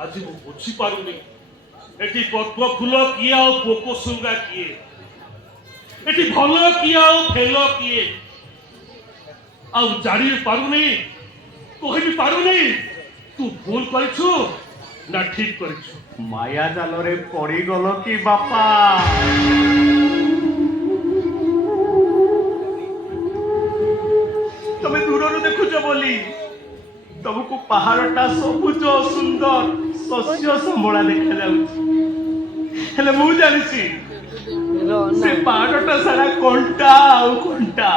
आज मु बुझी पारुनी एटी पद्म फूल किए आ पोको सुंगा किए एटी भल किए आ फेल किए आ जानी पारुनी कहि भी पारुनी तू भूल करिछु ना ठीक करिछु माया जाल रे पड़ी गल कि बापा तमे दूर देखुच बोली तुमको पहाड़टा सबुज सुंदर शस्य संबला देखा जाउछि मु जानिछि से पहाड़टा सारा कंटा आउ कंटा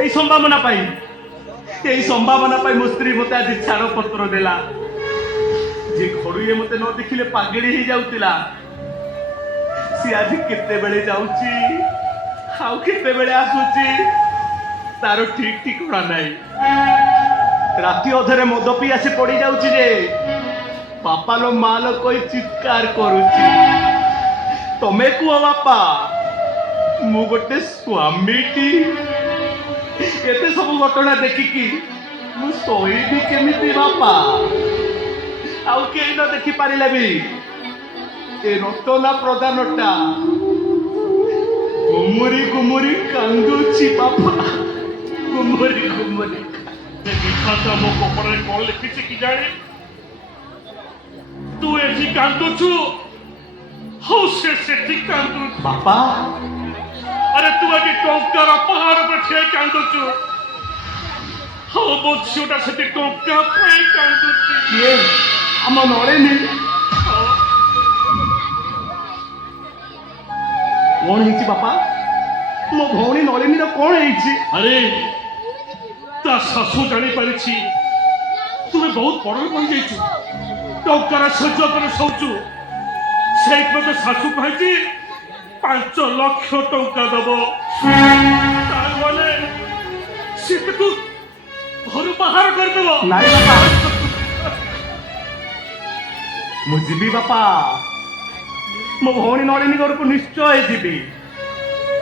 एई संभावना पाई मो स्त्री मते आज छाड़ पत्र देला जे घर ये मते न देखिले पागड़ी ही जाउतिला सी आज केते बेले जाउछि हाउ केते बेले आसुछि तारो ठीक ठिकाना नाही राति अधरे मद पी आसी पड़ी जाउछि जे बापा लो माल कोई चित्कार करुछि तमे कुआ बापा मु गोटे स्वामीटी एते सब घटना देखिकी मु सोईबी केमिति बापा आउ केही न देखि पारिले भी ए रतना प्रधानटा गुमुरी गुमुरी कांदुछि बापा गुमुरी गुमुरी विधाता मो कपड़े कौन लिखी कि जाने तू एठी कांदुछु हो से ठीक कांदु बापा अरे तू आगे टोकर पहाड़ पर ठे कांदुछु हो बोछुटा से टोका पे कांदुछु ये हम नरे नी कौन ହେଇଛି बापा मो भौणी नलिनी रो कौन ହେଇଛି अरे ता सासू जानी पारिछि तुम्हें बहुत बड़ बन जाइछु टोकर सज्ज पर सोचु सेई मते सासू कहछि 5 लाख टंका दबो तार बोले सिट तू घर बाहर कर देबो नाई बापा मु जीवी बापा मो भौणी नलिनी घर को निश्चय जीवी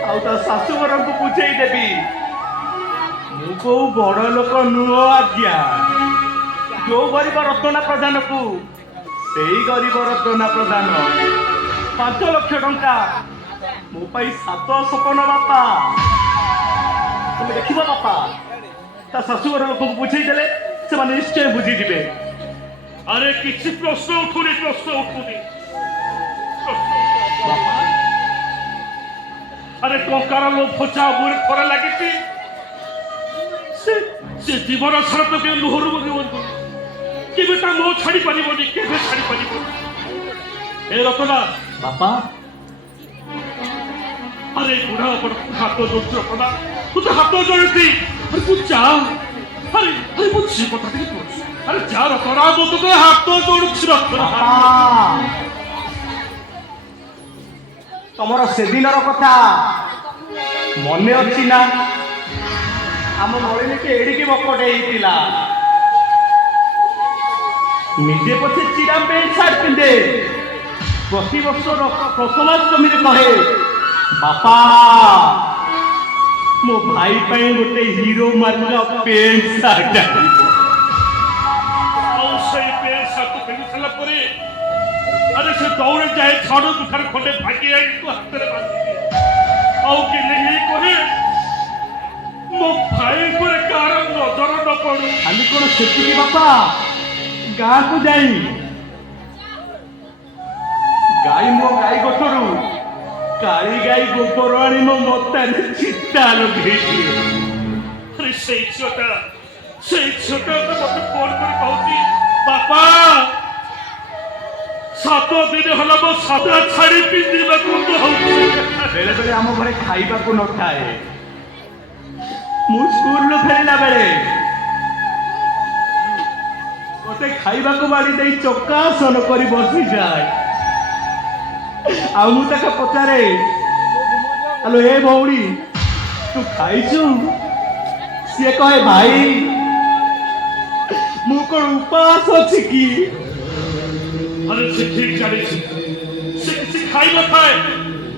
आउ ता सासू घर को बुझेई देबी मु को बड़ लोक नुह आज्ञा जो गरीब रत्ना प्रधान को सेई गरीब रत्ना प्रधान 5 लाख टंका मो पाई 7 सपन बापा तुम देखिबा बापा ता सासू घर लोक को बुझेई देले से माने निश्चय बुझी दिबे अरे किसी प्रश्न उठुनी बापा अरे टंकार लोभ फचा बुर थोड़ा लगी से जीवन सारा तो के लुहरु बगवन के बेटा मो छाड़ी पारिबोनी के छाड़ी पारिबोनी ए रतना बापा अरे बुढ़ा पर हाथ जोड़ रतना तू तो हाथ जोड़ती अरे तू जा अरे अरे मुझे पता नहीं कुछ अरे जा रतना वो तो हाथ जोड़ रतना तमर से दिन कथा मने अच्छी ना आम नलिनी के एडिकी बकटे होता निजे पछे चिरा पेंट सार्ट पिंधे प्रति वर्ष प्रथमाष्टमी कहे बापा मो भाई पाई गोटे हीरो मार्का पेंट सार्ट अरे से दौड़ जाए छाड़ो दुखर खोले भागी आई तो हाथ में बांधी आउ के नहीं कोहे मो भाई को कारण नजर न पड़ू खाली कोन सेती बापा गाँ को जाई गाई मो गाई गोठरू काली गाई गोबर आनी मो मतारे चित्ता लगे अरे से छोटा तो मते फोन कर कहती पापा 7 दिन हला मो सादा छाड़ी पिंदी को बेले बेले आम घरे खाइबा को न थाए मु स्कूल फेरला बेले गोटे खाइबा को बाड़ी दे चक्कासन करी बसी जाए आ मु तक पचारे हेलो ए भौणी तू खाइछु सी कहे भाई मु कोन उपास अछि की अरे से ठीक जानी से किसी खाई न खाए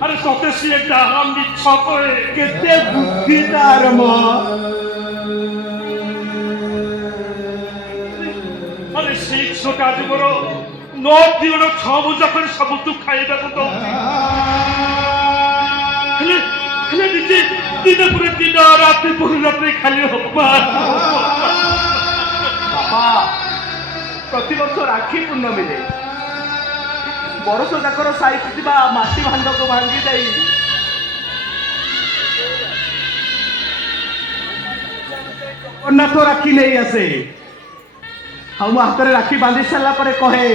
अरे सोते से एक हम मिच्छा कोए केते बुद्धि तार म আরে সেই ছোটা আজ বড় 9 দিন 6 মুজা করে ସବୁ ଖାଇବାକୁ ଦଉଛି ହେଲେ ନିଜେ ଦିନ ପରେ ଦିନ ରାତି ପରେ ରାତି ଖାଲି ଅପମାନ ବାପା ପ୍ରତିବର୍ଷ ରାକ୍ଷୀ ପୂର୍ଣ୍ଣମୀରେ ବରଷ ଯାକର ସାଇଥିବା ମାଟି ଭାଣ୍ଡକୁ ଭାଙ୍ଗି ଦେଇ ଜଗନ୍ନାଥ ରାକ୍ଷୀ ନେଇ ଆସେ ଆଉ ମୋ ହାତରେ ରାକ୍ଷୀ ବାନ୍ଧି ସାରିଲା ପରେ କହେ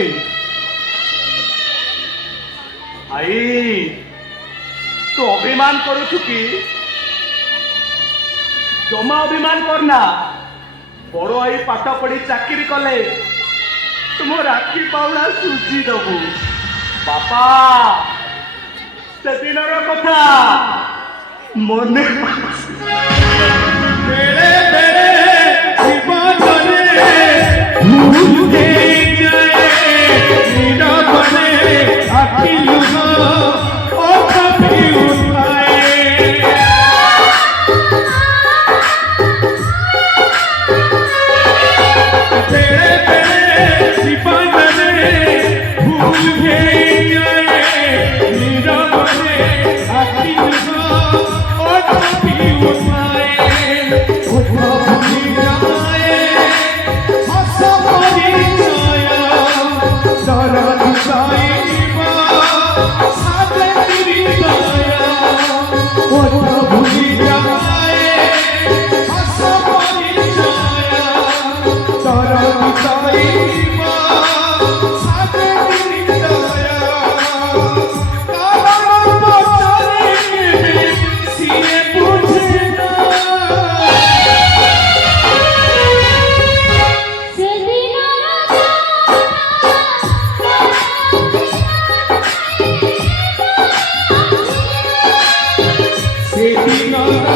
ଭାଇ ତୁ ଅଭିମାନ କରୁଛୁ କି ଜମା ଅଭିମାନ କରନା ବଡ ଭାଇ ପାଠ ପଢି ଚାକିରି କଲେ ତୁମ ରାକ୍ଷୀ ପାଉଣା ସୁଝି ଦବୁ ବାପା ସେଦିନର କଥା ମନେ ବେଳେ ବେଳେ ଜୀବନରେ ଭୁଲ ହେଇଯାଏ ନିରବରେ ଆଖି ଲୁହ ଓଠ ପିଉଥାଏ ବେଳେ ବେଳେ ଜୀବନରେ ଭୁଲ ହେଇଯାଏ ନିରବରେ ଆଖି ଲୁହ ଓଠ ପିଉଥାଏ ଓଠ ପିଉଥାଏ ହସ ପରିଚୟ ଦରଦ ସହିବ ସାଥେ ହୃଦୟ ଓଠ ଭୁଲିଯାଏ ହସ ପରିଚୟ ଦରଦ ସହିବ ସାଥେ ହୃଦୟ କାରଣ ପଛରେ କେବେ ସିଏ ବୁଝେ ନା ସେଦିନର